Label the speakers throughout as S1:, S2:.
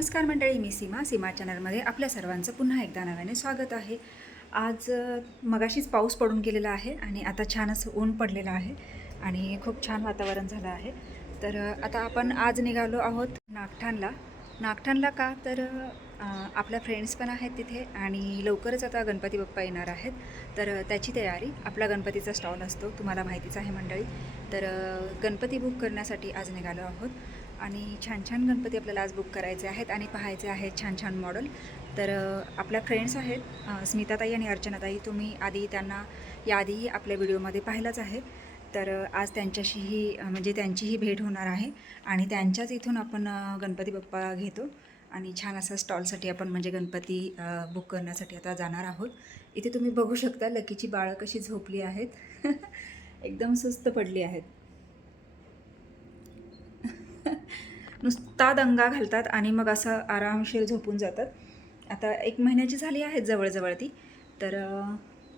S1: नमस्कार मंडळी मी सीमा. सीमा चॅनलमध्ये आपल्या सर्वांचं पुन्हा एकदा नव्याने स्वागत आहे. आज मगाशीच पाऊस पडून गेलेला आहे आणि आता छान असं ऊन पडलेलं आहे आणि खूप छान वातावरण झालं आहे. तर आता आपण आज निघालो आहोत नागठाणला. नागठाणला का? तर आपल्या फ्रेंड्स पण आहेत तिथे आणि लवकरच आता गणपती बाप्पा येणार आहेत. तर त्याची तयारी आपला गणपतीचा स्टॉल असतो तुम्हाला माहितीच आहे मंडळी. तर गणपती बुक करण्यासाठी आज निघालो आहोत. आणि छान छान गणपती आपल्याला आज बुक करायचे आहेत आणि पाहायचे आहेत छान छान मॉडेल तर आपल्या फ्रेंड्स आहेत स्मिताताई आणि अर्चनाताई. तुम्ही आधी त्यांना याआधीही आपल्या व्हिडिओमध्ये पाहिलंच आहे. तर आज त्यांच्याशीही म्हणजे त्यांचीही भेट होणार आहे. आणि त्यांच्याच इथून आपण गणपती बाप्पा घेतो. आणि छान असा स्टॉलसाठी आपण म्हणजे गणपती बुक करण्यासाठी आता जाणार आहोत. इथे तुम्ही बघू शकता लकीची बाळं कशी झोपली आहेत. एकदम सुस्त पडली आहेत. नुसता दंगा घालतात आणि मग असं आरामशीर झोपून जातात. आता एक महिन्याची झाली आहेत जवळजवळ ती. तर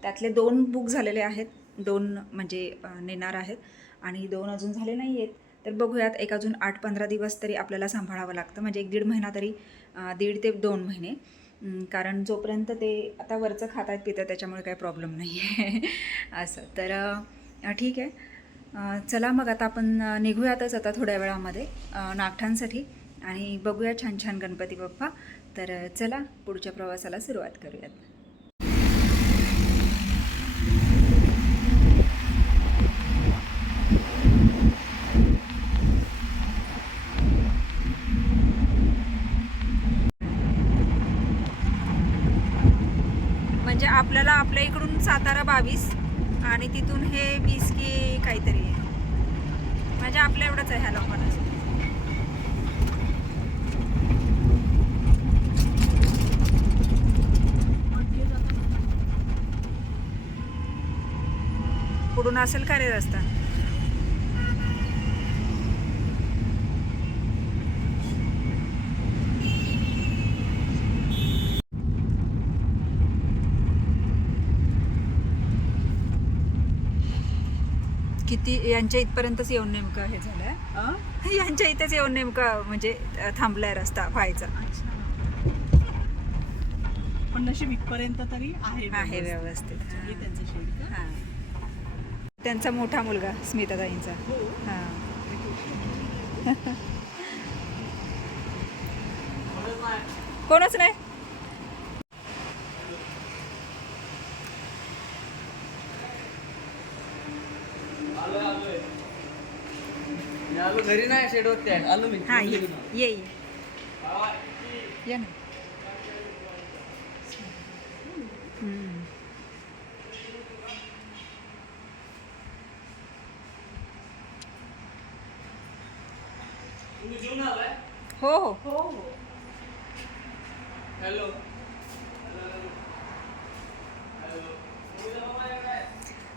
S1: त्यातले दोन बुक झालेले आहेत. दोन म्हणजे नेणार आहेत. आणि दोन अजून झाले नाही आहेत. तर बघूयात एक अजून आठ पंधरा दिवस तरी आपल्याला सांभाळावं लागतं. म्हणजे एक दीड महिना तरी दीड ते दोन महिने. कारण जोपर्यंत ते आता वरचं खातात पितात त्याच्यामुळे काही प्रॉब्लेम नाही आहे असं. तर ठीक आहे. चला मग आता आपण निघूयातच आता थोड्या वेळामध्ये नागठांसाठी आणि बघूया छान छान गणपती बाप्पा. तर चला पुढच्या प्रवासाला सुरुवात करूयात. म्हणजे आपल्याला आपल्या इकडून सातारा बावीस आणि तिथून हे वीस की काहीतरी आहे. म्हणजे आपल्या एवढंच आहे ह्या लोकांना पुढून असेल का रे रस्ता. किती यांच्या इथपर्यंतच येऊन नेमकं हे झालंय? यांच्या इथेच येऊन नेमकं म्हणजे थांबलाय रस्ता व्हायचा.
S2: पण नशीब इथपर्यंत तरी आहे
S1: व्यवस्थित.
S2: त्यांचं शेड
S1: हां. त्यांचा मोठा मुलगा स्मिताताईंचा.
S2: हो.
S1: हां. कोणच नाही?
S3: घरी नाही शेडवरती आहे. आलो मी.
S1: हां ये. ये ये. ना. हो हो.
S2: हो हो.
S3: हॅलो.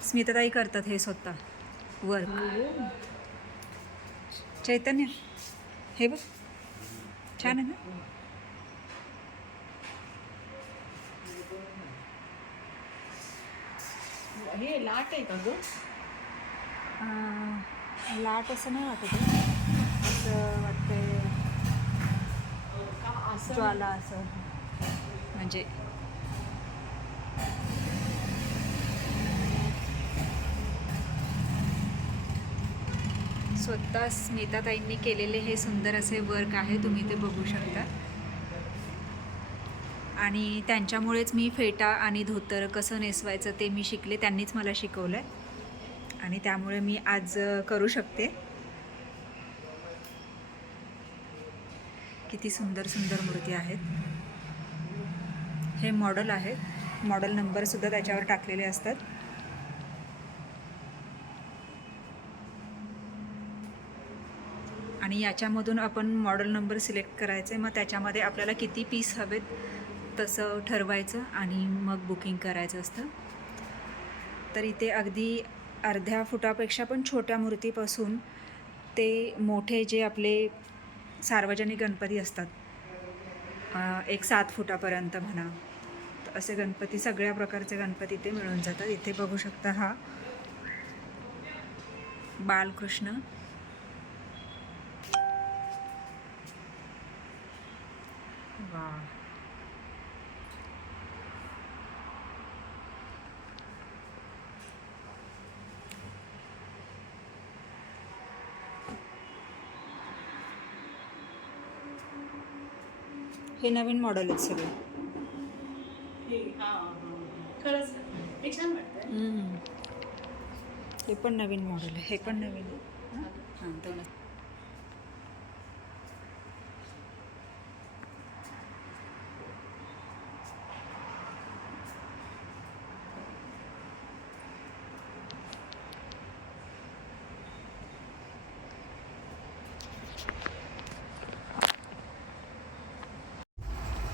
S1: स्मिताताई करतात हे स्वतः. वर्क चैतन्य। हे बघ. छान आहे ना?
S2: हे लाट आहे का ग?
S1: लाट असं नाही वाटत. असं वाटतंय. ज्वाला असं. म्हणजे स्वतः स्मिताताईंनी केलेले हे सुंदर असे वर्क आहे तुम्ही ते बघू शकता. आणि त्यांच्यामुळेच मी फेटा आणि धोतर कसं नेसवायचं ते मी शिकले त्यांनीच मला शिकवलं आहे आणि त्यामुळे मी आज करू शकते. किती सुंदर सुंदर मूर्ती आहेत. हे मॉडल आहेत. मॉडल नंबरसुद्धा त्याच्यावर टाकलेले असतात. आणि याच्यामधून आपण मॉडेल नंबर सिलेक्ट करायचे. मग त्याच्यामध्ये आपल्याला किती पीस हवेत तसं ठरवायचं आणि मग बुकिंग करायचं असतं. तर इथे अगदी अर्ध्या फुटापेक्षा पण छोट्या मूर्तीपासून ते मोठे जे आपले सार्वजनिक गणपती असतात एक सात फुटापर्यंत म्हणा असे गणपती सगळ्या प्रकारचे गणपती इथे मिळून जातात. इथे बघू शकता हा बालकृष्ण हे नवीन मॉडेल आहेत सगळे.
S2: हे
S1: पण नवीन मॉडेल आहे. हे पण नवीन आहे. हां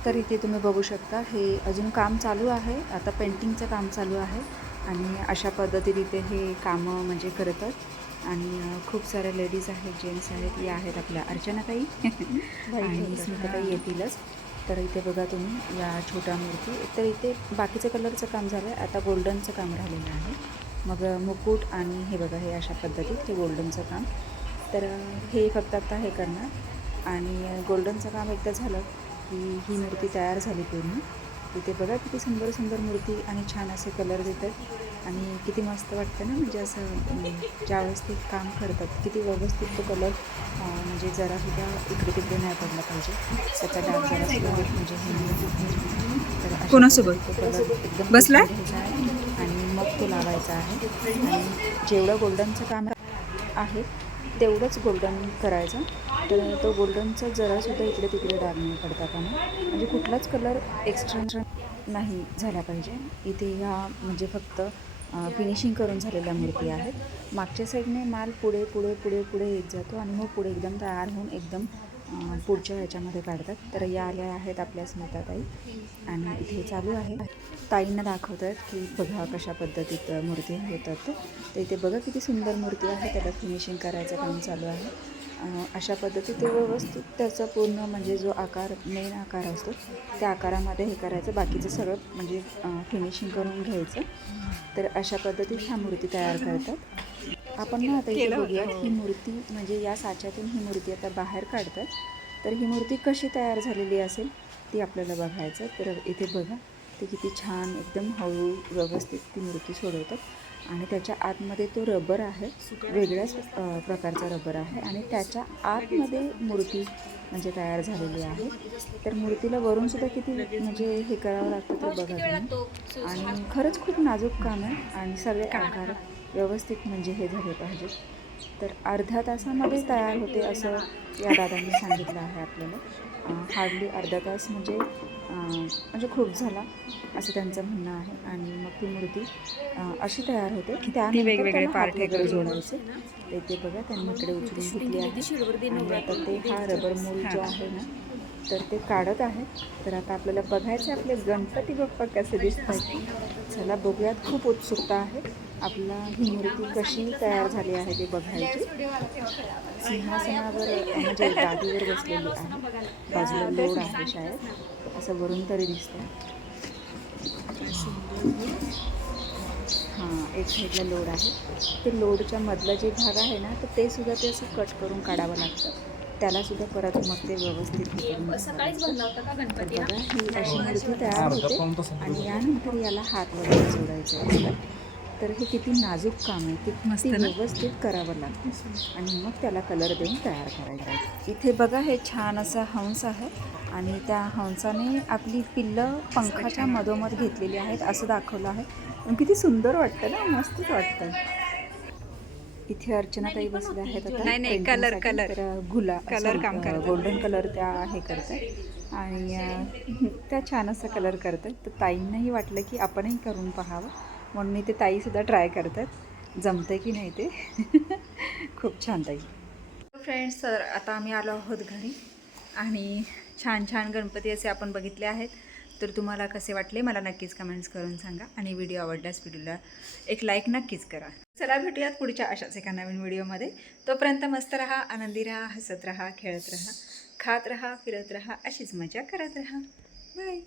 S1: तर इथे तुम्ही बघू शकता हे अजून काम चालू आहे. आता पेंटिंगचं काम चालू आहे आणि अशा पद्धतीने इथे हे कामं म्हणजे करतात. आणि खूप साऱ्या लेडीज आहेत जेंट्स आहेत या आहेत आपल्या अर्चनाताई आणि स्मिताताई येतीलच. तर इथे बघा तुम्ही या छोट्या मूर्ती. तर इथे बाकीचं कलरचं काम झालं आहे आता गोल्डनचं काम राहिलेलं आहे. मग मुकुट आणि हे बघा हे अशा पद्धतीत हे गोल्डनचं काम. तर हे फक्त आता हे करणार. आणि गोल्डनचं काम एकदा झालं की ही मूर्ती तयार झाली पूर्ण. तिथे बघा किती सुंदर सुंदर मूर्ती आणि छान असे कलर देतात. आणि किती मस्त वाटतं ना म्हणजे असं ज्यावेळेस ते काम करतात किती व्यवस्थित तो कलर म्हणजे जरा सुद्धा इकडे तिकडे नाही पडला पाहिजे. त्याचा डाग जरा म्हणजे हे. तर कोणासोबत?
S2: कलर एकदम आहे आणि मग तो लावायचा आहे. आणि जेवढं गोल्डनचं काम आहे तेवढंच गोल्डन करायचं. तर तो गोल्डनचा जरासुद्धा इकडे तिकडे डाग नाही पडता कामा. म्हणजे कुठलाच कलर एक्स्ट्रा नाही झाला पाहिजे. इथे ह्या म्हणजे फक्त फिनिशिंग करून झालेल्या मूर्ती आहेत. मागच्या साईडने माल पुढे पुढे पुढे पुढे येत जातो आणि मग पुढे एकदम तयार होऊन एकदम पुढच्या ह्याच्यामध्ये काढतात. तर या आल्या आहेत आपल्या स्मिताताई आणि इथे चालू आहे. ताईंना दाखवत आहेत की बघा कशा पद्धतीत मूर्ती होतात ते. तर इथे बघा किती सुंदर मूर्ती आहे. त्याला फिनिशिंग करायचं काम चालू आहे. अशा पद्धतीत ते व्यवस्थित त्याचा पूर्ण म्हणजे जो आकार मेन आकार असतो त्या आकारामध्ये हे करायचं. बाकीचं सगळं म्हणजे फिनिशिंग करून घ्यायचं. तर अशा पद्धतीत ह्या मूर्ती तयार करतात. आपण ना आता इथे बघूया ही मूर्ती म्हणजे या साच्यातून ही मूर्ती आता बाहेर काढतात. तर ही मूर्ती कशी तयार झालेली असेल ती आपल्याला बघायचं. तर इथे बघा ते किती छान एकदम हळू व्यवस्थित ती मूर्ती सोडवतात. आणि त्याच्या आतमध्ये तो रबर आहे. वेगळ्याच प्रकारचा रबर आहे. आणि त्याच्या आतमध्ये मूर्ती म्हणजे तयार झालेली आहे. तर मूर्तीला वरून सुद्धा किती म्हणजे हे करावं लागतं ते बघा आणि खरंच खूप नाजूक काम आहे. आणि सगळे आकार व्यवस्थित म्हणजे हे झाले पाहिजे. तर अर्ध्या तासामध्ये तयार होते असं या दादांनी सांगितलं आहे आपल्याला. हार्डली अर्धा तास म्हणजे म्हणजे खूप झाला असं त्यांचं म्हणणं आहे. आणि मग ती मूर्ती अशी तयार होते की त्यानंतर
S1: वेगवेगळे हे
S2: वगैरे जोडायचे. ते ते बघा त्यांनी इकडे उचलून घेतली आहे. आणि आता ते हा रबर मोल जो आहे ना तर ते काढत आहेत तर आता आपल्याला बघायचं आपले गणपती बाप्पा कसे दिसतात चला बघूयात. खूप उत्सुकता आहे. आपला ही मूर्ती कशी तयार झाली आहे ते बघायची. सिंहासनावर म्हणजे गादीवर बसलेली आहे. बाजूला लोड आहे शायद असं वरून तरी दिसतं हां एक साईडला लोड आहे. ते लोडच्या मधलं जे भाग आहे ना तर ते सुद्धा ते असं कट करून काढावं लागतं. त्याला सुद्धा परत मग ते व्यवस्थित बघा ही अशी मूर्ती तयार होते. आणि यानंतर याला हात वगैरे जोडायचे असतात. तर हे किती नाजूक काम आहे ते
S1: मस्त?
S2: व्यवस्थित करावं लागतं. आणि मग त्याला कलर देऊन तयार करायचं.
S1: इथे बघा हे छान असा हंस आहे. आणि त्या हंसाने आपली पिल्लं पंखाच्या मधोमध घेतलेली आहेत असं दाखवलं आहे. पण किती सुंदर वाटतं ना मस्तच वाटतं. इथे अर्चनाताई बसल्या आहेत आता
S4: नाही, नाही, color.
S1: तर गुला
S4: Color काम करतात.
S1: गोल्डन कलर त्या हे करतात. आणि त्या छान असा कलर करतात. तर ताईंनाही वाटलं की आपणही करून पाहावं. म्हणून इथे ताईसुद्धा ट्राय करतात. जमतं की नाही ते? खूप छान ताई. फ्रेंड्स तर आता आम्ही आलो आहोत घरी. आणि छान छान गणपती असे आपण बघितले आहेत. तर तुम्हाला कसे वाटले मला नक्कीच कमेंट्स करून सांगा. आणि व्हिडिओ आवडल्यास व्हिडिओला एक लाईक नक्कीच करा. चला भेटूयात पुढच्या अशाच एका नवीन व्हिडिओमध्ये तोपर्यंत मस्त राहा आनंदी राहा हसत राहा खेळत राहा खात राहा फिरत राहा अशीच मजा करत राहा. बाय